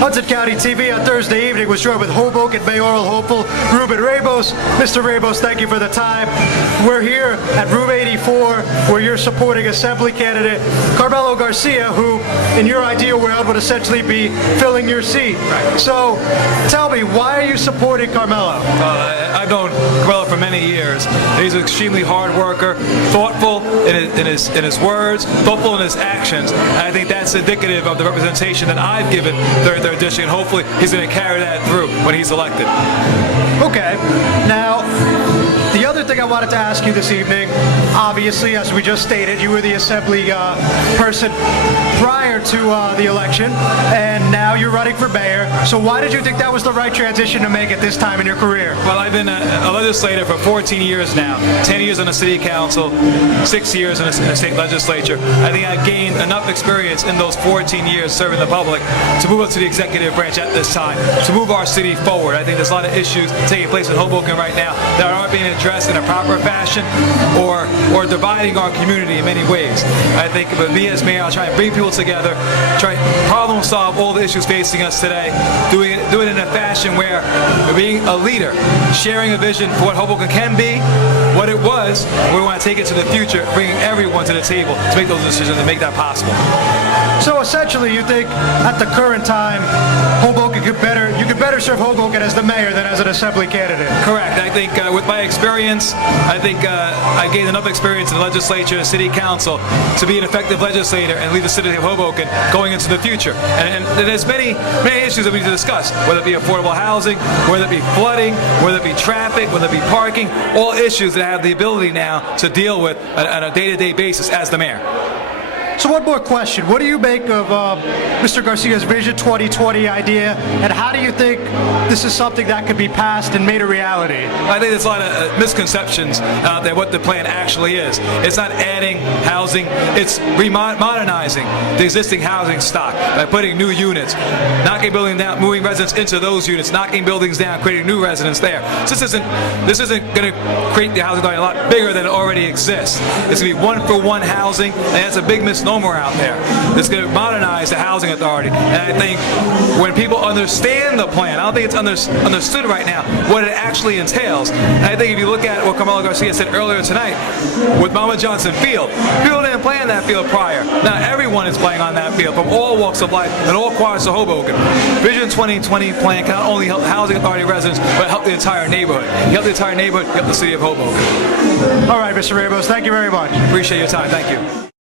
Hudson County TV on Thursday evening was joined with Hoboken Mayoral hopeful Ruben Ramos. Mr. Ramos, thank you for the time. We're here at Room 84 where you're supporting Assembly candidate Carmelo Garcia, who in your ideal world would essentially be filling your seat. Right. So tell me, why are you supporting Carmelo? I've known Carmelo for many years. He's an extremely hard worker, thoughtful in his words, thoughtful in his actions. And I think that's indicative of the representation that I've given their district, and hopefully he's going to carry that through when he's elected. Okay. Now, the other thing I wanted to ask you this evening, obviously, as we just stated, you were the Assembly person prior to the election, and now you're running for mayor. So why did you think that was the right transition to make at this time in your career? Well, I've been a legislator for 14 years now, 10 years on the city council, 6 years in the state legislature. I think I've gained enough experience in those 14 years serving the public to move up to the executive branch at this time, to move our city forward. I think there's a lot of issues taking place in Hoboken right now that aren't being addressed in a proper fashion or dividing our community in many ways. I think with me as mayor, I'll try and bring people together, try and problem solve all the issues facing us today, doing it in a fashion where we're being a leader, sharing a vision for what Hoboken can be, what it was, we want to take it to the future, bringing everyone to the table to make those decisions and make that possible. So essentially, you think at the current time, you could better serve Hoboken as the mayor than as an Assembly candidate? Correct. I think with my experience, I think I gained enough experience in the legislature, city council, to be an effective legislator and lead the city of Hoboken going into the future. And there's many issues that we need to discuss, whether it be affordable housing, whether it be flooding, whether it be traffic, whether it be parking, all issues that I have the ability now to deal with on a day-to-day basis as the mayor. So one more question. What do you make of Mr. Garcia's Vision 2020 idea, and how do you think this is something that could be passed and made a reality? I think there's a lot of misconceptions out there what the plan actually is. It's not adding housing, it's modernizing the existing housing stock by putting new units, knocking buildings down, moving residents into those units, knocking buildings down, creating new residents there. So this isn't going to create the housing authority a lot bigger than it already exists. It's going to be one-for-one housing, and that's a big misnomer out there. It's going to modernize the housing authority, and I think when people understand the plan, I don't think it's understood right now what it actually entails. And I think if you look at what Carmelo Garcia said earlier tonight with Mama Johnson Field, people didn't play on that field prior. Now everyone is playing on that field from all walks of life and all quarters of Hoboken. Vision 2020 plan can not only help housing authority residents, but help the entire neighborhood. You help the entire neighborhood, you help the city of Hoboken. All right, Mr. Ramos, thank you very much. Appreciate your time. Thank you.